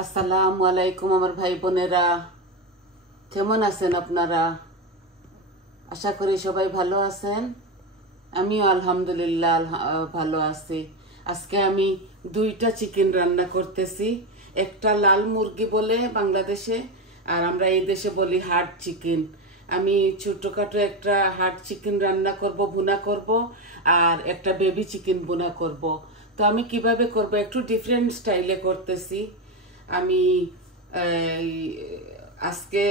আসসালামু আলাইকুম আমার ভাই বোনেরা, কেমন আছেন আপনারা? আশা করি সবাই ভালো আছেন। আমিও আলহামদুলিল্লাহ ভালো আছি। আজকে আমি দুইটা চিকেন রান্না করতেছি। একটা লাল মুরগি বলে বাংলাদেশে, আর আমরা এই দেশে বলি হার্ড চিকেন। আমি ছোটখাটো একটা হার্ড চিকেন রান্না করব, ভুনা করব, আর একটা বেবি চিকেন ভুনা করব। তো আমি কিভাবে করব একটু ডিফারেন্ট স্টাইলে করতেছি। আমি এই, আজকে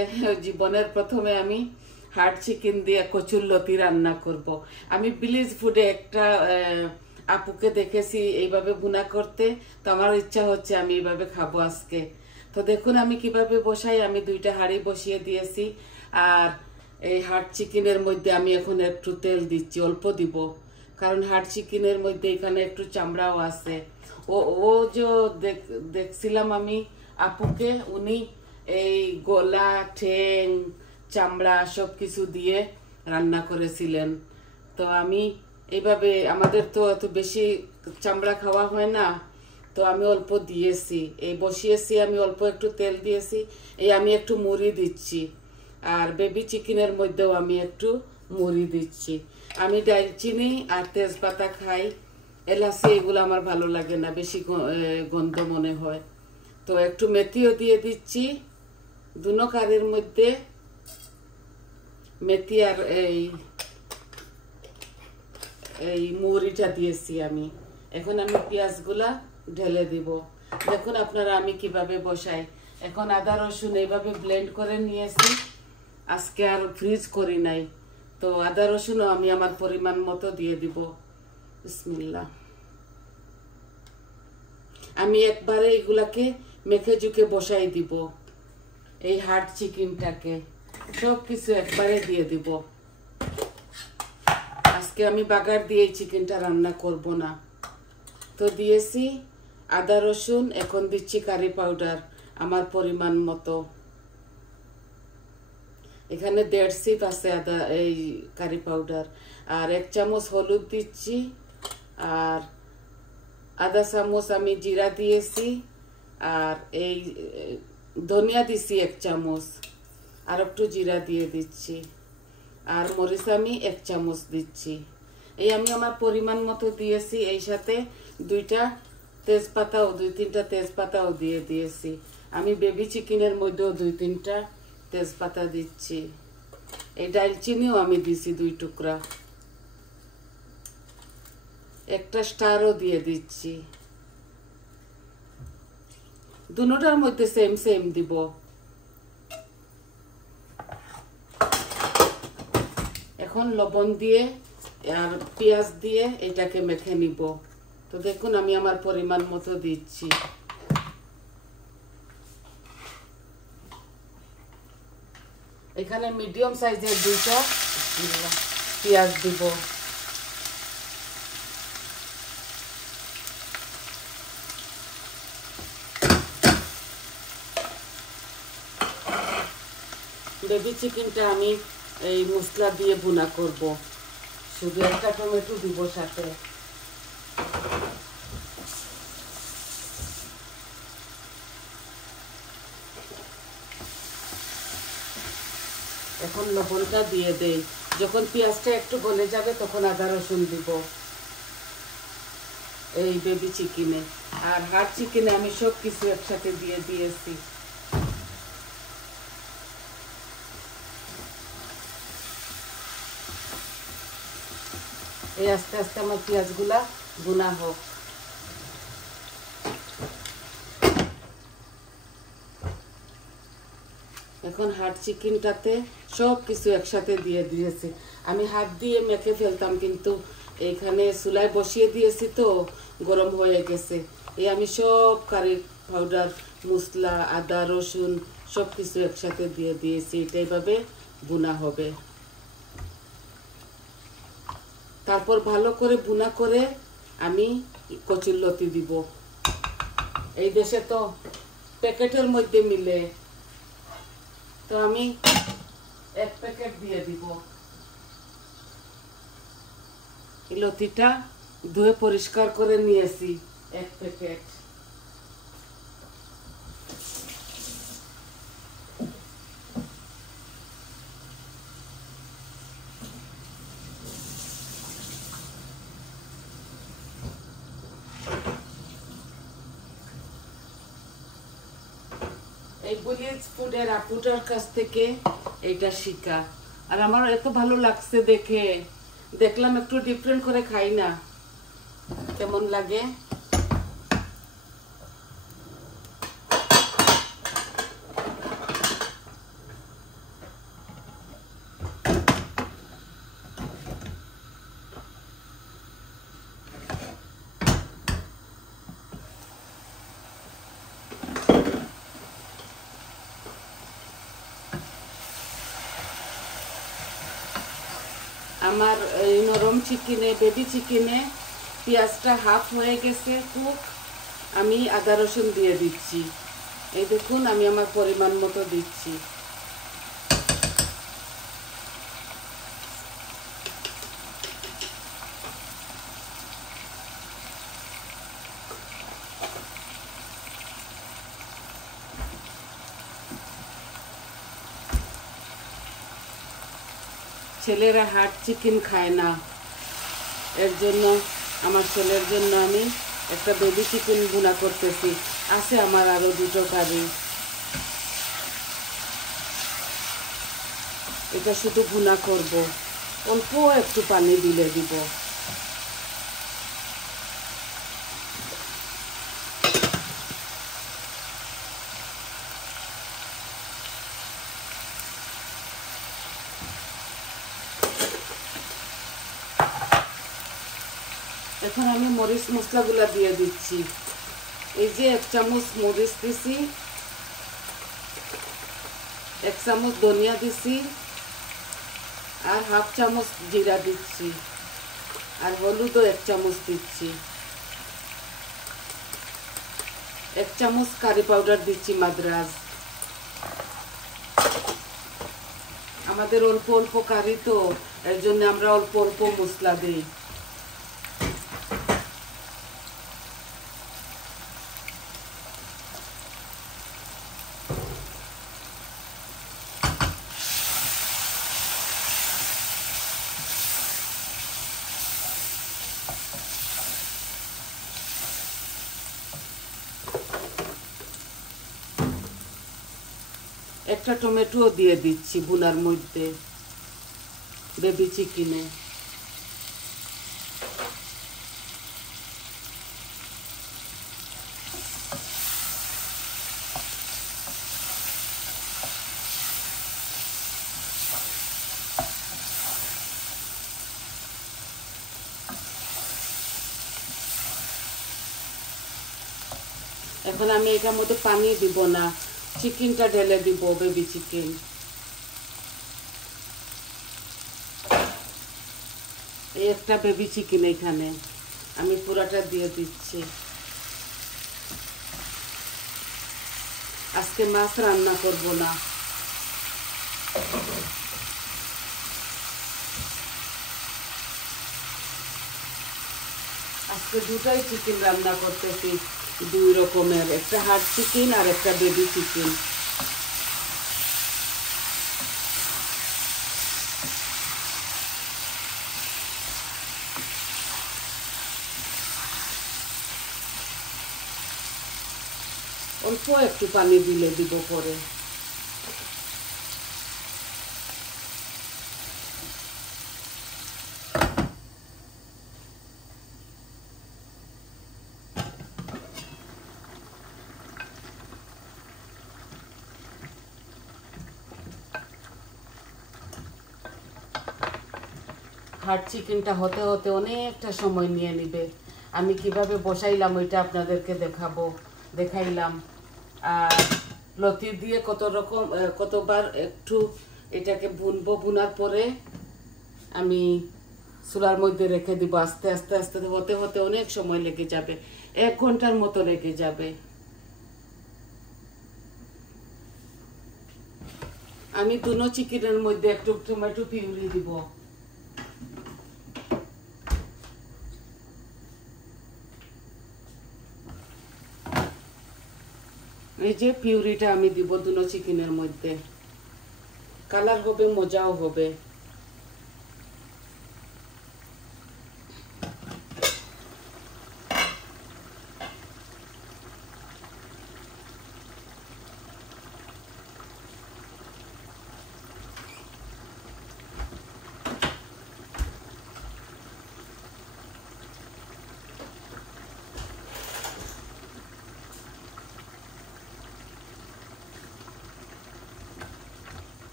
জীবনের প্রথমে আমি হার্ড চিকেন দিয়ে কচুরলতি রান্না করব। আমি ভিলেজ ফুডে একটা আপুকে দেখেছি এইভাবে ভুনা করতে, তো আমার ইচ্ছা হচ্ছে আমি এইভাবে খাবো আজকে। তো দেখুন আমি কিভাবে বসাই। আমি দুইটা হাঁড়ি বসিয়ে দিয়েছি, আর এই হার্ড চিকেনের মধ্যে আমি এখন একটু তেল দিচ্ছি, অল্প দিব, কারণ হার্ড চিকেনের মধ্যে এখানে একটু চামড়াও আছে। ও ও যে দেখছিলাম আমি আপুকে, উনি এই গলা, ঠ্যাং, চামড়া সব কিছু দিয়ে রান্না করেছিলেন। তো আমি এইভাবে, আমাদের তো এত বেশি চামড়া খাওয়া হয় না, তো আমি অল্প দিয়েছি, এই বসিয়েছি, আমি অল্প একটু তেল দিয়েছি। এই আমি একটু মুড়ি দিচ্ছি, আর বেবি চিকেনের মধ্যেও আমি একটু মুড়ি দিচ্ছি। আমি দারচিনি আর তেজপাতা খাই, এলাচি এগুলো আমার ভালো লাগে না, বেশি গন্ধ মনে হয়। তো একটু মেথিও দিয়ে দিচ্ছি দুনো কারির মধ্যে, মেথি আর এই এই মুড়িটা দিয়েছি আমি। এখন আমি পেঁয়াজগুলা ঢেলে দিব। দেখুন আপনারা আমি কিভাবে বসাই। এখন আদা রসুন এইভাবে ব্লেন্ড করে নিয়েছি, আজকে আর ফ্রিজ করি নাই। তো আদা রসুনও আমি আমার পরিমাণ মতো দিয়ে দিব। বিসমিল্লাহ। আমি একবারে এগুলাকে মেখে জুকে বসাই দিব। এই হার্ড চিকেনটাকে সব কিছু একবারে দিয়ে দিব। আজকে আমি বাগার দিয়ে এই চিকেনটা রান্না করব না। তো দিয়েছি আদা রসুন, এখন দিচ্ছি কারি পাউডার আমার পরিমাণ মতো। এখানে 1.5 সিপ আছে আদা এই কারি পাউডার, আর 1 চামচ হলুদ দিচ্ছি, আর আধা চামচ আমি জিরা দিয়েছি, আর এই ধনিয়া দিছি 1 চামচ, আর একটু জিরা দিয়ে দিচ্ছি, আর মরিচ আমি 1 চামচ দিচ্ছি। এই আমি আমার পরিমাণ মতো দিয়েছি। এই সাথে দুইটা তেজপাতাও, 2-3টা তেজপাতাও দিয়ে দিয়েছি। আমি বেবি চিকেনের মধ্যেও 2-3টা তেজপাতা দিচ্ছি। এই ডালচিনিও আমি দিছি 2 টুকরা, একটা স্টারও দিয়ে দিচ্ছি। দুটোটার মধ্যে সেম সেম দিব। এখন লবণ দিয়ে আর পেঁয়াজ দিয়ে এটাকে মেখে নিব। তো দেখুন আমি আমার পরিমাণ মতো দিচ্ছি। এখানে মিডিয়াম সাইজের 2টা পেঁয়াজ দিব। বেবি চিকেনটা আমি এই মশলা দিয়ে ভুনা করব, শুধু একটা টমেটো দিব সাথে। এখন লবণটা দিয়ে দেই। যখন পেঁয়াজটা একটু গলে যাবে তখন আদা রসুন দিব এই বেবি চিকেনে। আর হার্ড চিকেনে আমি সব কিছু একসাথে দিয়ে দিয়েছি। এই আস্তে আস্তে আমার পেঁয়াজগুলা ভুনা হোক। এখন হার্ড চিকেনটাতে সব কিছু একসাথে দিয়ে দিয়েছি। আমি হাত দিয়ে মেখে ফেলতাম, কিন্তু এখানে চুলায় বসিয়ে দিয়েছি তো গরম হয়ে গেছে। এই আমি সব কারি পাউডার, মশলা, আদা রসুন সব কিছু একসাথে দিয়ে দিয়েছি। এটা এইভাবে ভুনা হবে। তারপর ভালো করে ভুনা করে আমি কচুরলতি দিব। এই দেশে তো প্যাকেটের মধ্যে মিলে, তো আমি 1 প্যাকেট দিয়ে দিব। লতিটা ধুয়ে পরিষ্কার করে নিয়েছি 1 প্যাকেট। এই বুলিজ ফুডের আপুটার কাছ থেকে এটা শিখা। আর আমার এত ভালো লাগছে দেখে, দেখলাম একটু ডিফারেন্ট করে খাই না, কেমন লাগে। আমার এই নরম চিকেনে, বেবি চিকেনে পেঁয়াজটা হাফ হয়ে গেছে কুক। আমি আদা রসুন দিয়ে দিচ্ছি। এই দেখুন আমি আমার পরিমাণ মতো দিচ্ছি। ছেলেরা হার্ড চিকেন খায় না, এর জন্য আমার ছেলের জন্য আমি একটা বেবি চিকেন ভুনা করতেছি। আছে আমার আরো দুটো কারি। এটা শুধু ভুনা করব, অল্প একটু পানি দিলে দিব। এখন আমি মরিচ মশলাগুলা দিয়ে দিচ্ছি। এই যে 1 চামচ মরিচ দিছি, 1 চামচ ধনিয়া দিছি, আর হাফ চামচ জিরা দিচ্ছি, আর হলুদও 1 চামচ দিচ্ছি। 1 চামচ কারি পাউডার দিচ্ছি মাদ্রাজ। আমাদের অল্প অল্প কারি তো, এর জন্য আমরা অল্প অল্প মশলা দিই। একটা টমেটো দিয়ে দিচ্ছি ভুনার মধ্যে, বেবি চিকেনে। এখন আমি এটার মধ্যে পানি দিব না, চিকেনটা ঢেলে দিব, বেবি চিকেন। এই একটা বেবি চিকেন এখানে আমি পুরাটা দিয়ে দিচ্ছি। আজকে মাছ রান্না করব না। আজকে দুটাই চিকেন রান্না করতেছি, 2 রকমের, একটা হার্ড চিকেন আর একটা বেবি চিকেন। অল্প একটু পানি দিলে দিব পরে। হার্ড চিকেনটা হতে হতে অনেকটা সময় নিয়ে নিবে। আমি কিভাবে বসাইলাম ওইটা আপনাদেরকে দেখাইলাম। আর লতি দিয়ে কতবার একটু এটাকে ভুনবো। ভুনার পরে আমি চুলার মধ্যে রেখে দিব। আস্তে আস্তে আস্তে হতে হতে অনেক সময় লেগে যাবে, 1 ঘন্টার মতো লেগে যাবে। আমি দুনো চিকেনের মধ্যে একটু টমেটো পিউরি দিব। এই যে পিউরিটা আমি দিব দুনো চিকেনের মধ্যে, কালার হবে, মজাও হবে।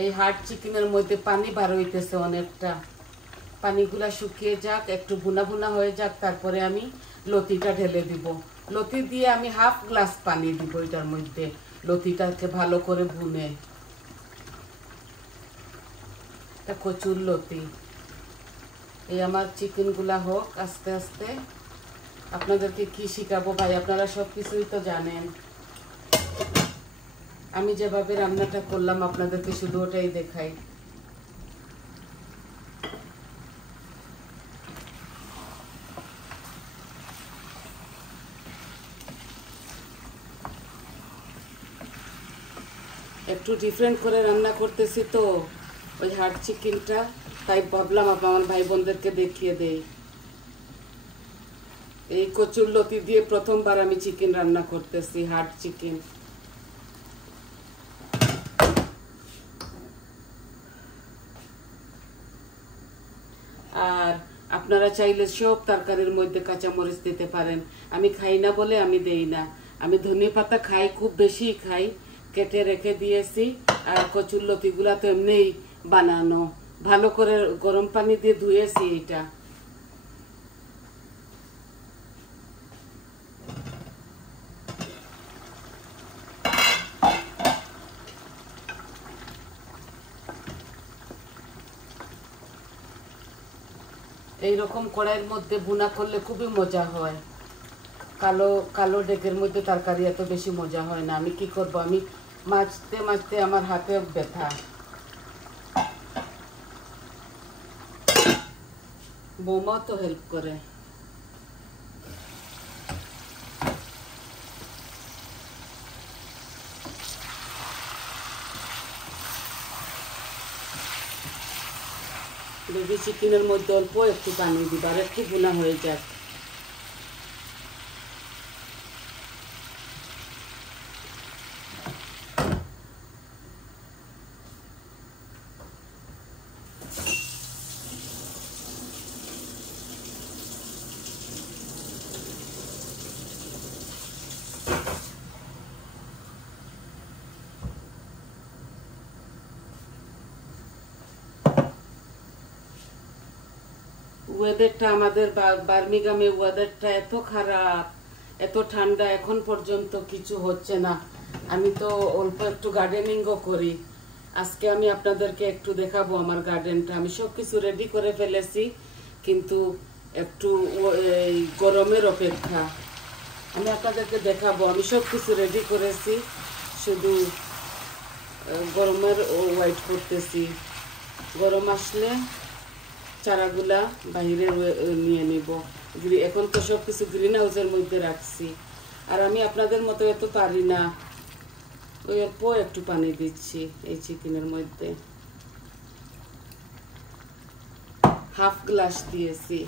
এই হার্ড চিকেনের মধ্যে পানি বার হইতেছে অনেকটা, পানিগুলা শুকিয়ে যাক, একটু ভুনা ভুনা হয়ে যাক, তারপরে আমি লতিটা ঢেলে দিব। লতি দিয়ে আমি হাফ গ্লাস পানি দিব এটার মধ্যে, লতিটাকে ভালো করে ভুনে। এটা কচুর লতি। এই আমার চিকেনগুলা হোক আস্তে আস্তে। আপনাদেরকে কি শিখাবো ভাই, আপনারা সব কিছুই তো জানেন। আমি যেভাবে রান্নাটা করলাম আপনাদেরকে শুধু ওটাই দেখাই। একটু ডিফারেন্ট করে রান্না করতেছি তো ওই হার্ড চিকেনটা, তাই ভাবলাম আমার ভাই বোনদেরকে দেখিয়ে দেই। এই কচুর লতি দিয়ে প্রথমবার আমি চিকেন রান্না করতেছি, হার্ড চিকেন। আর আপনারা চাইলে সব তরকারির মধ্যে কাঁচামরিচ দিতে পারেন, আমি খাই না বলে আমি দেই না। আমি ধনে পাতা খাই, খুব বেশি খাই, কেটে রেখে দিয়েছি। আর কচুর লতিগুলা তো এমনিই বানানো, ভালো করে গরম পানি দিয়ে ধুয়েছি এটা। এইরকম কড়াইয়ের মধ্যে ভুনা করলে খুবই মজা হয়। কালো কালো ডেকের মধ্যে তরকারি এত বেশি মজা হয় না। আমি কি করব, আমি মাছতে মাছতে আমার হাতে ব্যথা। বৌমাও তো হেল্প করে। বেবি চিকেনের মধ্যে অল্প একটু পানি দিবা, আর একটু ভুনা হয়ে যাক। ওয়েদারটা আমাদের বার্মিংহামে ওয়েদারটা এত খারাপ, এত ঠান্ডা, এখন পর্যন্ত কিছু হচ্ছে না। আমি তো অল্প একটু গার্ডেনিংও করি। আজকে আমি আপনাদেরকে একটু দেখাবো আমার গার্ডেনটা। আমি সব কিছু রেডি করে ফেলেছি, কিন্তু একটু এই গরমের অপেক্ষা। আমি আপনাদেরকে দেখাবো, আমি সব কিছু রেডি করেছি, শুধু গরমের ওয়েট করতেছি। গরম আসলে চারাগুলা বাইরে নিয়ে নিব। এখন তো সব কিছু গ্রিন হাউসের মধ্যে রাখছি। আর আমি আপনাদের মতো এত পারি না, ওই অল্প একটু পানি দিচ্ছি এই চিকেনের মধ্যে, হাফ গ্লাস দিয়েছি।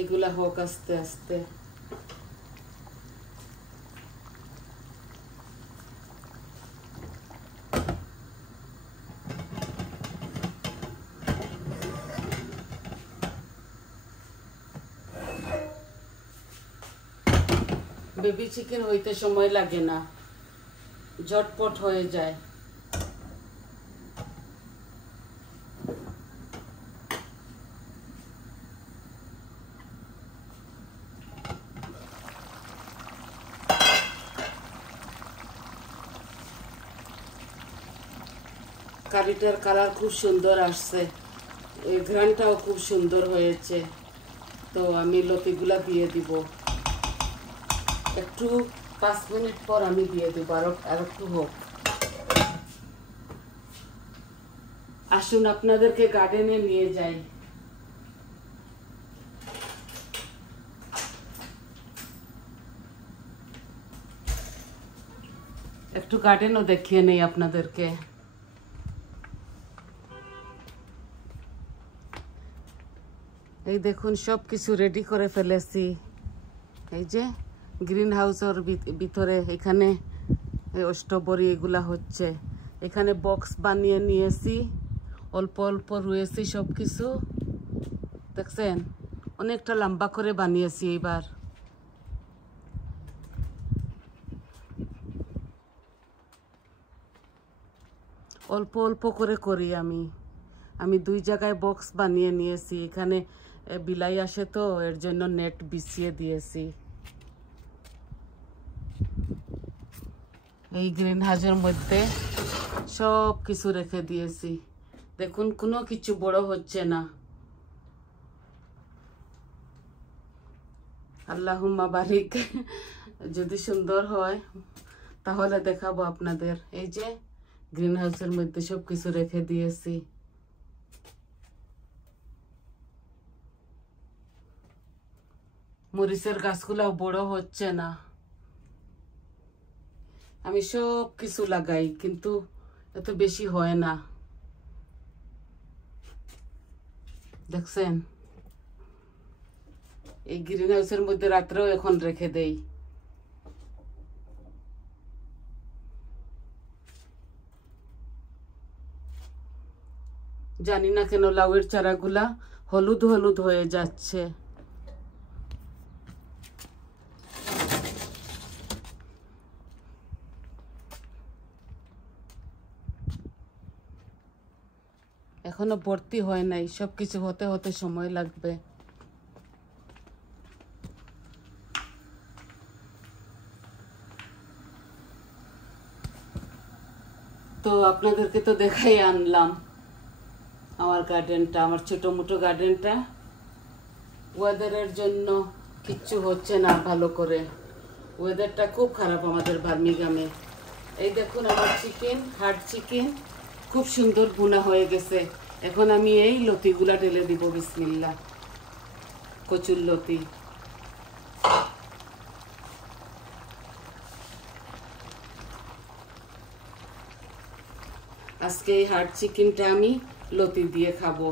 এগুলা হোক আস্তে আস্তে। বেবি চিকেন হইতে সময় লাগে না, ঝটপট হয়ে যায়। কারিটার কালার খুব সুন্দর আসছে, এই ঘ্রাণটাও খুব সুন্দর হয়েছে। তো আমি লতিগুলা দিয়ে দিব, একটু 5 মিনিট পর আমি দিয়ে দিব, আর একটু হোক। আসুন আপনাদেরকে গার্ডেনে নিয়ে যাই। একটু গার্ডেনও দেখিয়ে নেই আপনাদেরকে। এই দেখুন সব কিছু রেডি করে ফেলেছি। এই যে গ্রিন হাউসের ভিতরে এখানে স্ট্রবেরি এগুলা হচ্ছে, এখানে বক্স বানিয়ে নিয়েছি, অল্প অল্প রয়েছে সব কিছু, দেখছেন অনেকটা লম্বা করে বানিয়েছি। এবার অল্প অল্প করে করি আমি 2 জায়গায় বক্স বানিয়ে নিয়েছি। এখানে বিলাই আসে তো এর জন্য নেট বিছিয়ে দিয়েছি। এই গ্রিন হাউসের মধ্যে সব কিছু রেখে দিয়েছি। দেখুন কোনো কিছু বড় হচ্ছে না। আল্লাহুম্মা বারিক। যদি সুন্দর হয় তাহলে দেখাবো আপনাদের। এই যে গ্রিন হাউসের মধ্যে সব কিছু রেখে দিয়েছি। মরিচের গাছগুলাও বড় হচ্ছে না। আমি সব কিছু লাগাই কিন্তু এত বেশি হয় না। দেখছেন, এই গ্রিন হাউসের মধ্যে রাত্রেও এখন রেখে দেই। জানি না কেন লাউয়ের চারাগুলা হলুদ হলুদ হয়ে যাচ্ছে। এখনো ভর্তি হয় নাই, সবকিছু হতে হতে সময় লাগবে। তো আপনাদেরকে তো দেখাই আনলাম আমার গার্ডেনটা, আমার ছোট মোটো গার্ডেনটা। ওয়েদারের জন্য কিচ্ছু হচ্ছে না ভালো করে। ওয়েদারটা খুব খারাপ আমাদের বার্মিংহামে। এই দেখুন আমার চিকেন, হার্ড চিকেন খুব সুন্দর ভুনা হয়ে গেছে। এখন আমি এই লতিগুলা ঢেলে দিব। বিসমিল্লাহ। কচুর লতি। আজকে এই হার্ড চিকেনটা আমি লতি দিয়ে খাবো।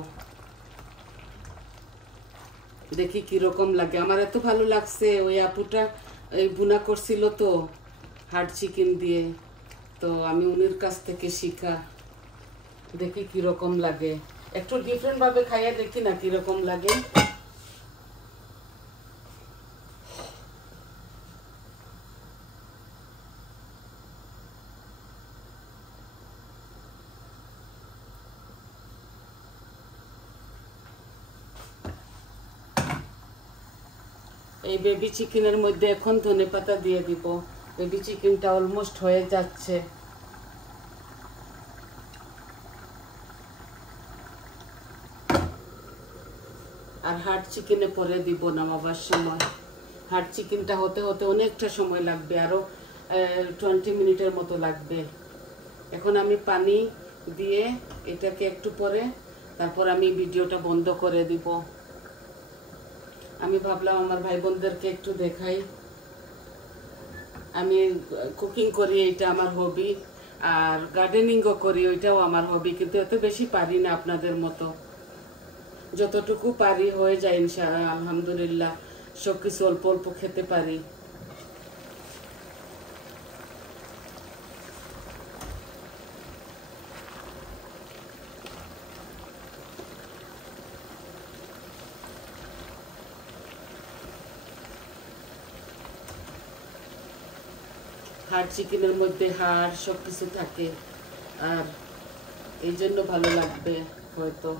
দেখি কিরকম লাগে। আমার এত ভালো লাগছে, ওই আপুটা এই বুনা করছিল তো হার্ড চিকেন দিয়ে, তো আমি উনির কাছ থেকে শিখা। দেখি কিরকম লাগে, একটু ডিফারেন্ট ভাবে খাইয়ে দেখি না কিরকম লাগে। এই বেবি চিকেনের মধ্যে এখন ধনেপাতা দিয়ে দিব। বেবি চিকেনটা অলমোস্ট হয়ে যাচ্ছে। আর হার্ড চিকেনে পরে দিব নামাবার সময়। হার্ড চিকেনটা হতে হতে অনেকটা সময় লাগবে, আরো 20 মিনিটের মতো লাগবে। এখন আমি পানি দিয়ে এটাকে একটু পরে তারপর আমি ভিডিওটা বন্ধ করে দিব। আমি ভাবলাম আমার ভাই বোনদেরকে একটু দেখাই। আমি কুকিং করি, এটা আমার হবি, আর গার্ডেনিংও করি, ওইটাও আমার হবি, কিন্তু এত বেশি পারি না আপনাদের মতো। যতটুকু পারি হয়ে যায় ইনশাআল্লাহ, আলহামদুলিল্লাহ। সবকিছু অল্প অল্প খেতে পারি। হাড় চিকেনের মধ্যে হাড় সবকিছু থাকে, আর এই জন্য ভালো লাগবে হয়তো।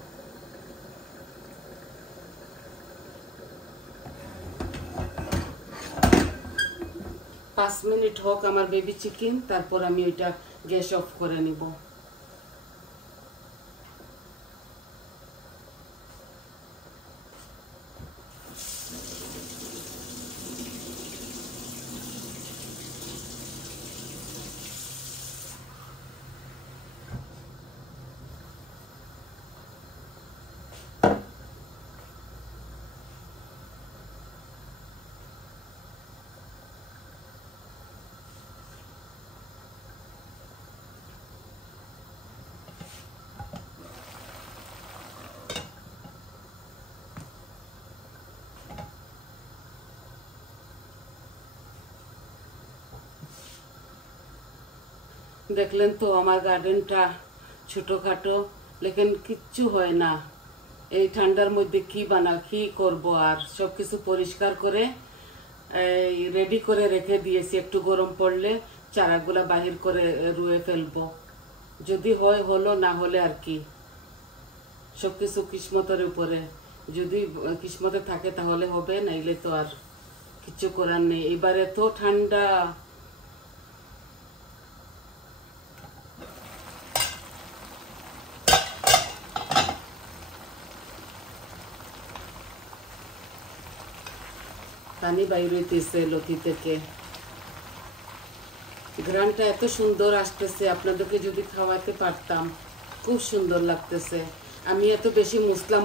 পাঁচ মিনিট হোক আমার বেবি চিকেন, তারপর আমি ওইটা গ্যাস অফ করে নিব। দেখলেন তো আমার গার্ডেনটা ছোটখাটো, লেকিন কিচ্ছু হয় না। এই ঠান্ডার মধ্যে কি করব, আর সবকিছু পরিষ্কার করে রেডি করে রেখে দিয়েছি। একটু গরম পড়লে চারাগুলা বাহির করে রুয়ে ফেলবো। যদি হয় হলো, না হলে আর কি, সবকিছু কিসমতের উপরে। যদি কিসমতে থাকে তাহলে হবে, নাইলে তো আর কিছু করার নেই। এবারে তো ঠান্ডা, পানি বাইর হইতেছে লতি থেকে। ঘ্রাণটা এত সুন্দর আসতেছে, আপনাদেরকে যদি খাওয়াতে পারতাম, খুব সুন্দর লাগতেছে। আমি এত বেশি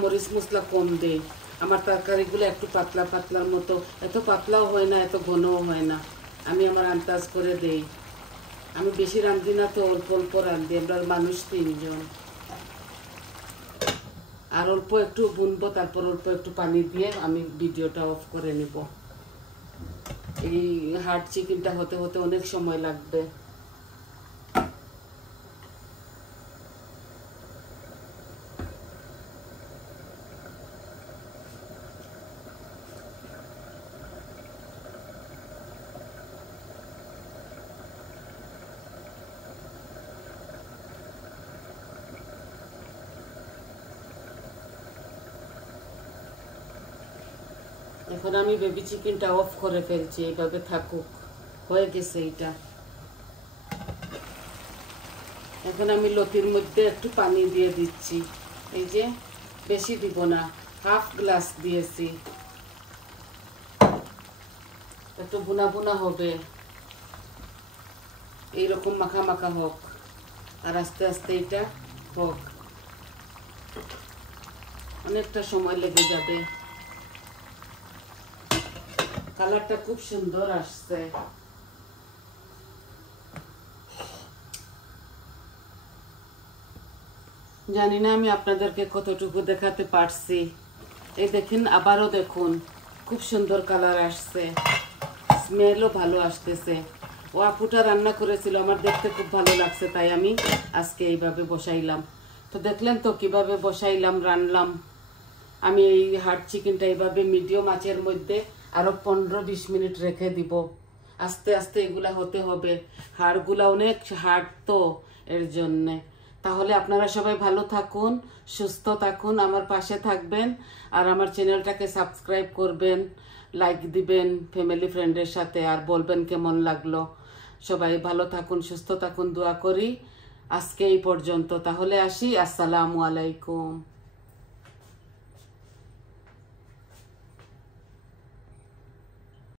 মরিচ মশলা কম দেই। আমার তরকারিগুলো একটু পাতলা পাতলার মতো, এত পাতলাও হয় না, এত ঘনও হয় না। আমি আমার আন্দাজ করে দেই। আমি বেশি রান্ধি না তো, অল্প অল্প রান্ধি। আমরা মানুষ 3 জন। আর অল্প একটু বুনবো, তারপর অল্প একটু পানি দিয়ে আমি ভিডিওটা অফ করে নিব। এই হার্ড চিকেনটা হতে হতে অনেক সময় লাগবে। এখন আমি বেবি চিকেনটা অফ করে ফেলছি, এইভাবে থাকুক, হয়ে গেছে এটা। এখন আমি লতির মধ্যে একটু পানি দিয়ে দিচ্ছি, এই যে বেশি দিব না, হাফ গ্লাস দিয়েছি। একটু বুনা বুনা হবে, এইরকম মাখা মাখা হোক, আর আস্তে আস্তে এটা হোক। অনেকটা সময় লেগে যাবে। কালারটা খুব সুন্দর আসছে। জানি না আমি আপনাদেরকে কতটুকু দেখাতে পারছি। এই দেখেন, আবারও দেখুন, খুব সুন্দর কালার আসছে, স্মেলও ভালো আসতেছে। ও আপুটা রান্না করেছিল, আমার দেখতে খুব ভালো লাগছে, তাই আমি আজকে এইভাবে বসাইলাম। তো দেখলেন তো কিভাবে বসাইলাম, রান্নাম। আমি এই হার্ড চিকেনটা এইভাবে মিডিয়াম আঁচের মধ্যে আরো 15-20 মিনিট রেখে দিব। আস্তে আস্তে এগুলা হতে হবে, হাড়গুলা অনেক হার্ড তো, এর জন্যে। তাহলে আপনারা সবাই ভালো থাকুন, সুস্থ থাকুন, আমার পাশে থাকবেন, আর আমার চ্যানেলটাকে সাবস্ক্রাইব করবেন, লাইক দিবেন ফ্যামিলি ফ্রেন্ডের সাথে, আর বলবেন কেমন লাগলো। সবাই ভালো থাকুন, সুস্থ থাকুন, দোয়া করি। আজকে এই পর্যন্ত, তাহলে আসি। আসসালামু আলাইকুম।